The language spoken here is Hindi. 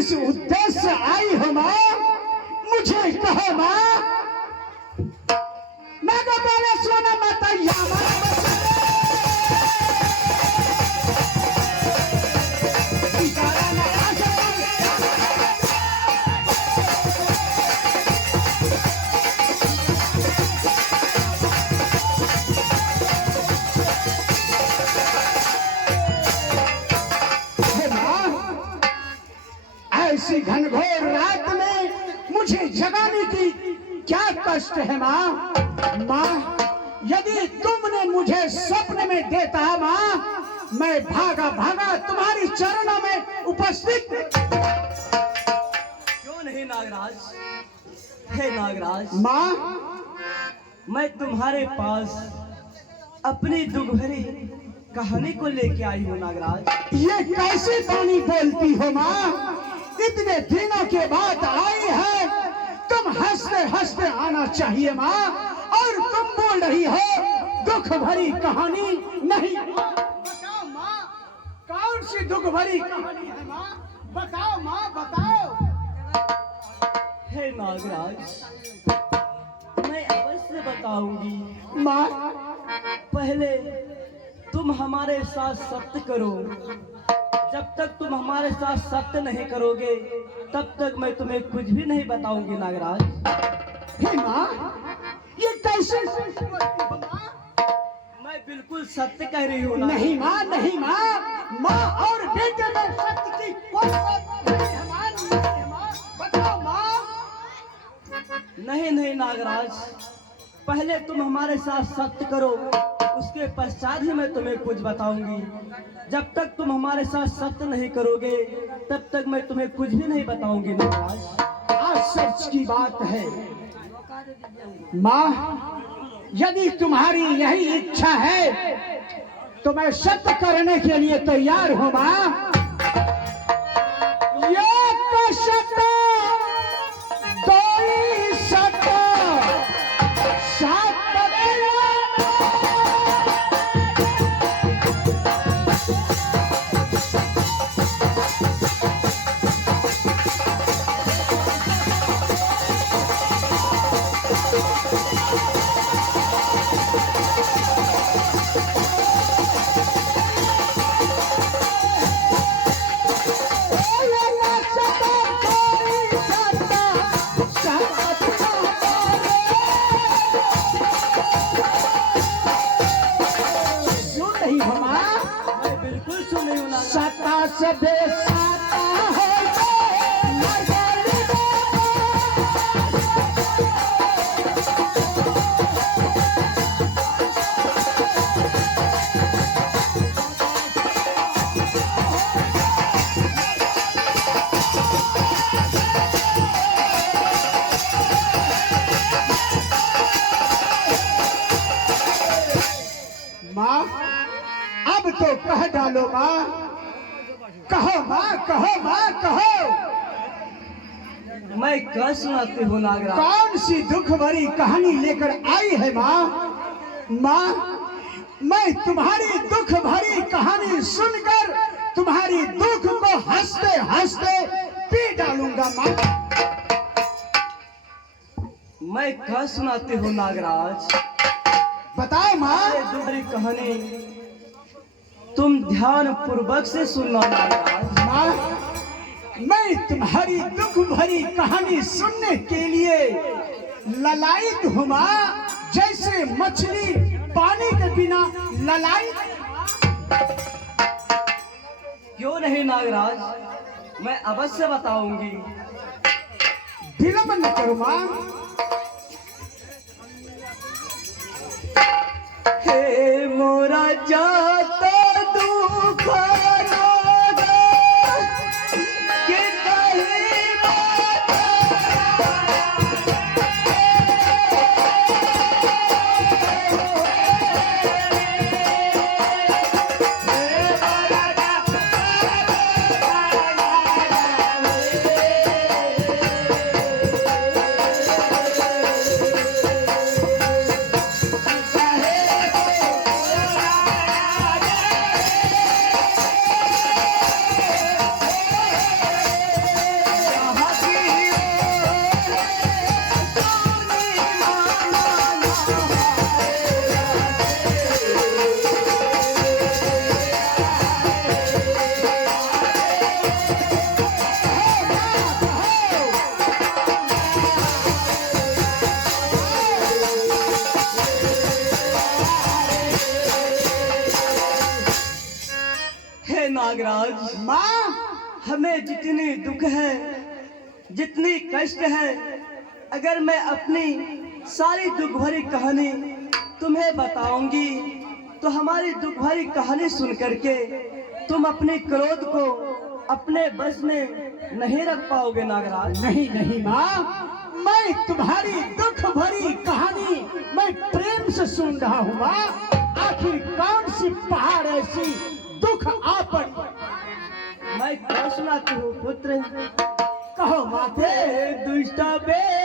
किस उद्देश्य से आई हो माँ, मुझे कहो माँ। मैं तो पहले सोना मत ऐसी घनघोर रात में मुझे जगाने की क्या कष्ट है माँ। माँ, यदि तुमने मुझे स्वप्न में देता माँ, मैं भागा भागा तुम्हारी चरणों में उपस्थित। क्यों नहीं नागराज? हे नागराज, माँ, मैं तुम्हारे पास अपनी दुख भरी कहानी को लेके आई हूँ नागराज। ये कैसी बानी बोलती हो माँ? इतने दिनों के बाद आई है, तुम हंसते हंसते आना चाहिए माँ, और तुम बोल रही हो दुख भरी कहानी। नहीं, बताओ माँ, कौन सी दुख भरी कहानी है माँ? बताओ माँ, बताओ। हे नागराज, मैं अवश्य बताऊंगी माँ। पहले तुम हमारे साथ सत्य करो। जब तक तुम हमारे साथ सत्य नहीं करोगे, तब तक मैं तुम्हें कुछ भी नहीं बताऊंगी नागराज। हे माँ, ये कैसे? मैं बिल्कुल सत्य कह रही हूँ। नहीं माँ, नहीं माँ, माँ और बेटे में सत्य की कोई बात नहीं है माँ। बताओ माँ। नहीं नहीं नागराज, पहले तुम हमारे साथ सत्य करो, उसके पश्चात ही मैं तुम्हें कुछ बताऊंगी। जब तक तुम हमारे साथ सत्य नहीं करोगे, तब तक मैं तुम्हें कुछ भी नहीं बताऊंगी नागराज। आज सच की बात है माँ, यदि तुम्हारी यही इच्छा है तो मैं सत्य करने के लिए तैयार हूँ माँ। माँ, अब तो कह डालो माँ। कहो माँ, कहो माँ, कहो। मैं क्या सुनाती हूँ नागराज? कौन सी दुख भरी कहानी लेकर आई है माँ? माँ, मैं तुम्हारी दुख भरी कहानी सुनकर तुम्हारी दुख को हंसते हंसते पी डालूंगा माँ। मैं क्या सुनाती हूँ नागराज? बताओ माँ। दूसरी कहानी तुम ध्यान पूर्वक से सुनना नागराज। माँ, मैं तुम्हारी दुख भरी कहानी सुनने के लिए ललायत हूँ माँ, जैसे मछली पानी के बिना ललायत। क्यों नहीं नागराज, मैं अवश्य बताऊंगी। विलंब न करो माँ। हे मोरा जाता दुख नागराज। माँ, हमें जितनी दुख है, जितनी कष्ट है, अगर मैं अपनी सारी दुख भरी कहानी तुम्हें बताऊंगी तो हमारी दुख भरी कहानी सुन करके तुम अपने क्रोध को अपने बस में नहीं रख पाओगे नागराज। नहीं नहीं माँ, मैं तुम्हारी दुख भरी कहानी मैं प्रेम से सुन रहा हूँ माँ। आखिर कौन सी पहाड़ ऐसी दुख आ पड़ी? मैं क्या सुनाती हूँ पुत्र? कहो माते। दुष्ट बे